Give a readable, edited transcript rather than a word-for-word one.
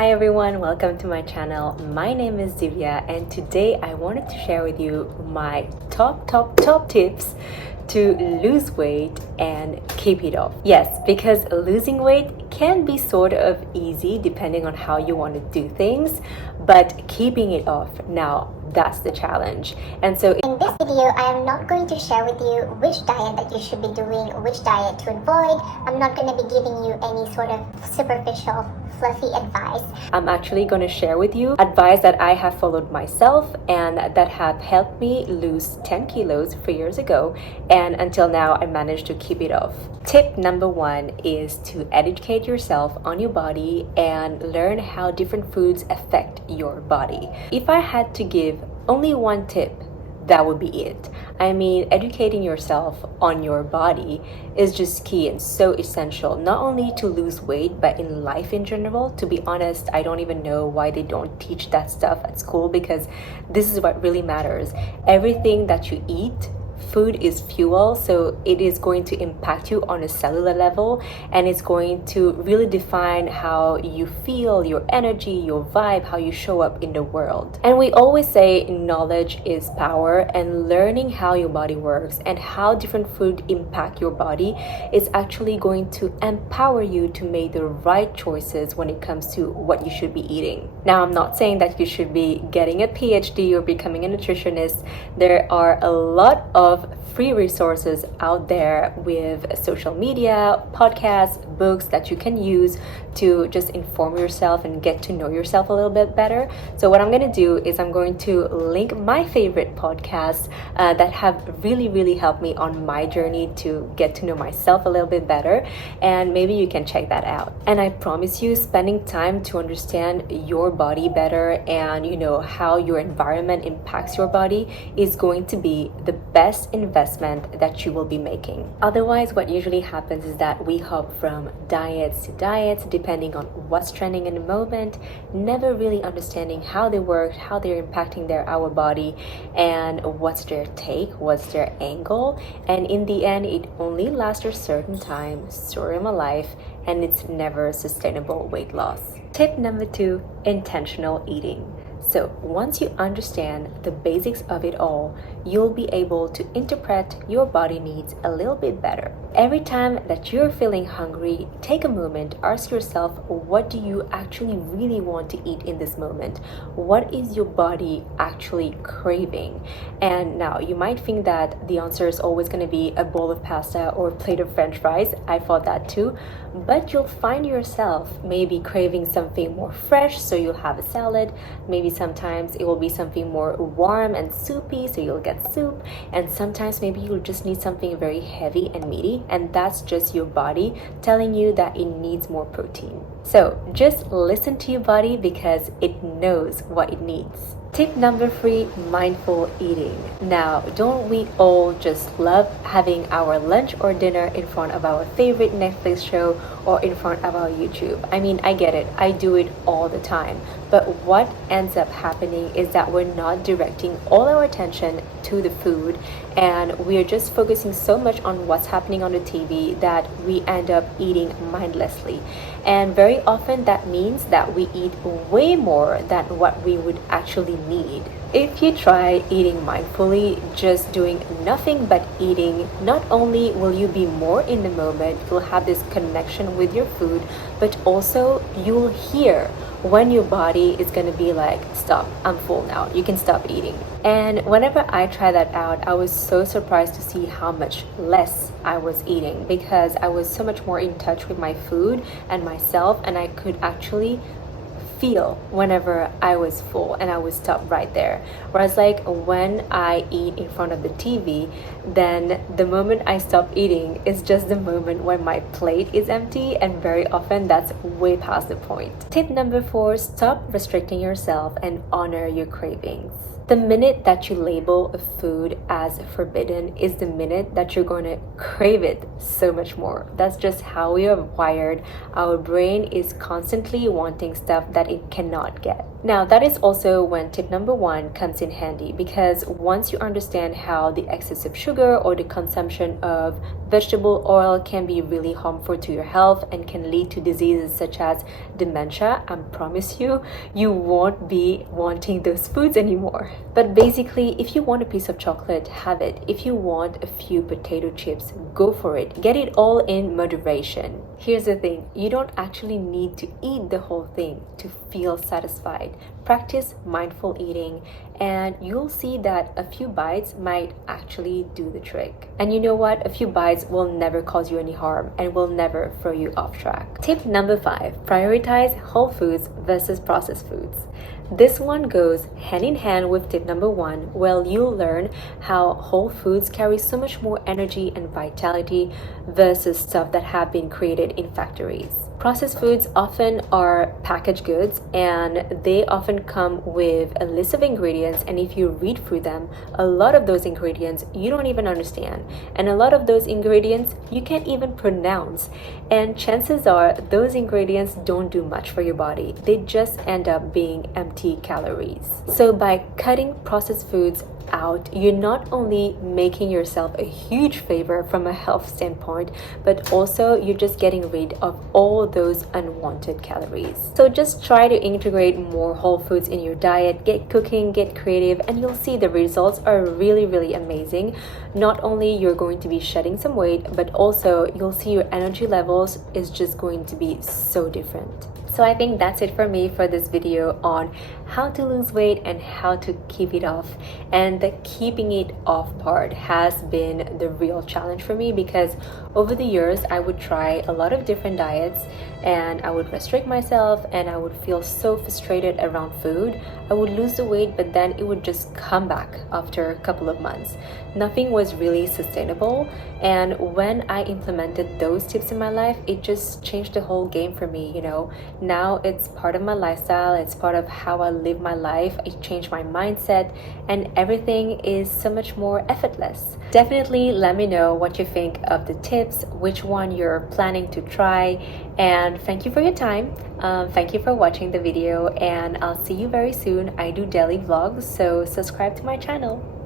Hi everyone, welcome to my channel. My name is Divya and today I wanted to share with you my top tips to lose weight and keep it off. Yes, because losing weight can be sort of easy depending on how you want to do things, but keeping it off, now that's the challenge. And so in this video, I am not going to share with you which diet that you should be doing, which diet to avoid. I'm not going to be giving you any sort of superficial, fluffy advice. I'm actually going to share with you advice that I have followed myself and that have helped me lose 10 kilos 3 years ago, and until now I managed to keep it off. Tip number 1 is to educate yourself on your body and learn how different foods affect your body. If I had to give only one tip, that would be it. I mean, educating yourself on your body is just key and so essential, not only to lose weight, but in life in general. To be honest, I don't even know why they don't teach that stuff at school, because this is what really matters. Everything that you eat, food is fuel, so it is going to impact you on a cellular level, and it's going to really define how you feel, your energy, your vibe, how you show up in the world. And we always say knowledge is power, and learning how your body works and how different food impact your body is actually going to empower you to make the right choices when it comes to what you should be eating. Now, I'm not saying that you should be getting a PhD or becoming a nutritionist. There are a lot of free resources out there with social media, podcasts, books that you can use to just inform yourself and get to know yourself a little bit better. So what I'm going to do is I'm going to link my favorite podcasts that have really helped me on my journey to get to know myself a little bit better, and maybe you can check that out. And I promise you, spending time to understand your body better and how your environment impacts your body is going to be the best investment that you will be making. Otherwise, what usually happens is that we hop from diets to diets depending on what's trending in the moment, never really understanding how they work, how they're impacting our body, and what's their take, what's their angle. And in the end, it only lasts a certain time, story of my life, and it's never sustainable weight loss. Tip number 2, intentional eating. So once you understand the basics of it all, you'll be able to interpret your body needs a little bit better. Every time that you're feeling hungry, take a moment, ask yourself, what do you actually really want to eat in this moment? What is your body actually craving? And now you might think that the answer is always going to be a bowl of pasta or a plate of French fries. I thought that too, but you'll find yourself maybe craving something more fresh, so you'll have a salad. Maybe sometimes it will be something more warm and soupy, so you'll get soup. And sometimes maybe you'll just need something very heavy and meaty, and that's just your body telling you that it needs more protein. So just listen to your body because it knows what it needs. Tip number 3, mindful eating. Now, don't we all just love having our lunch or dinner in front of our favorite Netflix show or in front of our YouTube? I mean, I get it. I do it all the time. But what ends up happening is that we're not directing all our attention to the food, and we're just focusing so much on what's happening on the TV that we end up eating mindlessly. And very often that means that we eat way more than what we would actually need. If you try eating mindfully, just doing nothing but eating, not only will you be more in the moment, you'll have this connection with your food, but also you'll hear when your body is going to be like, stop, I'm full now, you can stop eating. And whenever I try that out, I was so surprised to see how much less I was eating, because I was so much more in touch with my food and myself, and I could actually feel whenever I was full and I would stop right there. Whereas like when I eat in front of the TV, then the moment I stop eating is just the moment when my plate is empty, and very often that's way past the point. Tip number 4, stop restricting yourself and honor your cravings. The minute that you label a food as forbidden is the minute that you're going to crave it so much more. That's just how we are wired. Our brain is constantly wanting stuff that it cannot get. Now, that is also when tip number 1 comes in handy, because once you understand how the excessive sugar or the consumption of vegetable oil can be really harmful to your health and can lead to diseases such as dementia, I promise you, you won't be wanting those foods anymore. But basically, if you want a piece of chocolate, have it. If you want a few potato chips, go for it. Get it all in moderation. Here's the thing, you don't actually need to eat the whole thing to feel satisfied. Practice mindful eating and you'll see that a few bites might actually do the trick. And you know what? A few bites will never cause you any harm and will never throw you off track. Tip number 5, prioritize whole foods versus processed foods. This one goes hand in hand with tip number 1, where you'll learn how whole foods carry so much more energy and vitality versus stuff that have been created in factories. Processed foods often are packaged goods and they often come with a list of ingredients, and if you read through them, a lot of those ingredients you don't even understand, and a lot of those ingredients you can't even pronounce, and chances are those ingredients don't do much for your body. They just end up being empty calories. So by cutting processed foods out, you're not only making yourself a huge favor from a health standpoint, but also you're just getting rid of all those unwanted calories. So just try to integrate more whole foods in your diet, get cooking, get creative, and you'll see the results are really amazing. Not only you're going to be shedding some weight, but also you'll see your energy levels is just going to be so different. So I think that's it for me for this video on how to lose weight and how to keep it off. And the keeping it off part has been the real challenge for me, because over the years I would try a lot of different diets and I would restrict myself and I would feel so frustrated around food. I would lose the weight, but then it would just come back after a couple of months. Nothing was really sustainable, and when I implemented those tips in my life, it just changed the whole game for me, you know. Now it's part of my lifestyle, it's part of how I live my life. It changed my mindset and everything is so much more effortless. Definitely let me know what you think of the tips, which one you're planning to try, and thank you for your time. Thank you for watching the video, and I'll see you very soon. I do daily vlogs, so subscribe to my channel.